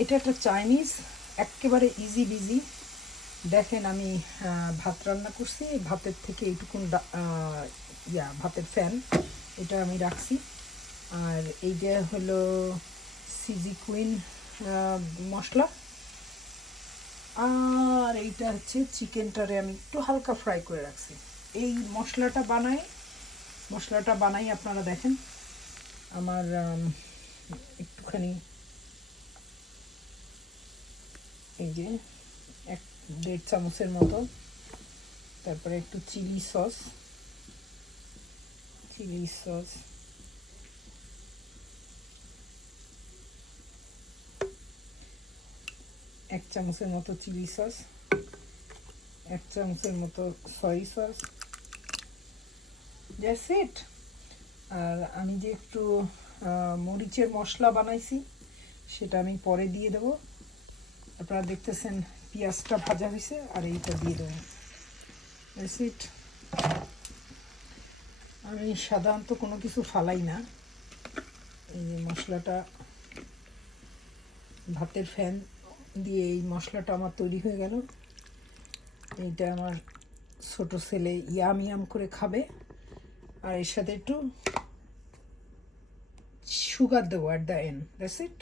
এটা একটা চাইনিজ, একেবারে ইজি বিজি। দেখেন আমি ভাত রান্না করছি, ভাতের থেকে এইটুকুন ভাতের ফ্যান এটা আমি রাখছি। আর এইটা হলো সিজি কুইন মশলা। আর এইটা হচ্ছে চিকেনটারে আমি একটু হালকা ফ্রাই করে রাখছি। এই মশলাটা বানাই আপনারা দেখেন। আমার একটুখানি এই যে 1-1.5 চামচের মতো, তারপরে একটু চিলি সস, 1 চামচের মতো চিলি সস, 1 চামচের মতো সয়া সস, দ্যাটস ইট। আর আমি যে একটু মরিচের মশলা বানাইছি সেটা আমি পরে দিয়ে দেবো। আপনারা দেখতেছেন পেঁয়াজটা ভাজা হয়েছে, আর এইটা দিয়ে দেবো, দ্যাটস ইট। আমি সাধারণত কোনো কিছু ফালাই না। এই যে মশলাটা, ভাতের ফ্যান দিয়ে এই মশলাটা আমার তৈরি হয়ে গেল। এইটা আমার ছোট ছেলে ইয়াম ইয়াম করে খাবে। আর এর সাথে একটু সুগার দেবো at the end, that's it.